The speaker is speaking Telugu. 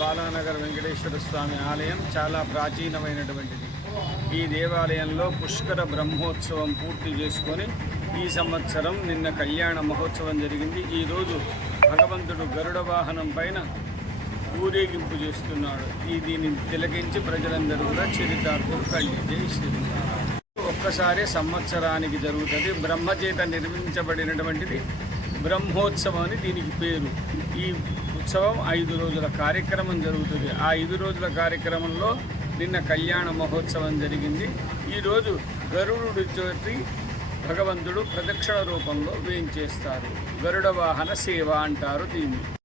బాలానగర్ వెంకటేశ్వర స్వామి ఆలయం చాలా ప్రాచీనమైనటువంటిది. ఈ దేవాలయంలో పుష్కర బ్రహ్మోత్సవం పూర్తి చేసుకొని ఈ సంవత్సరం నిన్న కళ్యాణ మహోత్సవం జరిగింది. ఈరోజు భగవంతుడు గరుడ వాహనం పైన ఊరేగింపు చేస్తున్నాడు. దీన్ని తిలకించి ప్రజలందరూ కూడా చరితార్థులు జై శ్రీరామ. ఒక్కసారి సంవత్సరానికి జరుగుతుంది. బ్రహ్మచేత నిర్మించబడినటువంటిది బ్రహ్మోత్సవం అని దీనికి పేరు. ఈ ఉత్సవం 5 రోజుల కార్యక్రమం జరుగుతుంది. ఆ 5 రోజుల కార్యక్రమంలో నిన్న కళ్యాణ మహోత్సవం జరిగింది. ఈరోజు గరుడు జ్యోతి భగవంతుడు ప్రదక్షిణ రూపంలో వేయించేస్తారు. గరుడ వాహన సేవ అంటారు దీన్ని.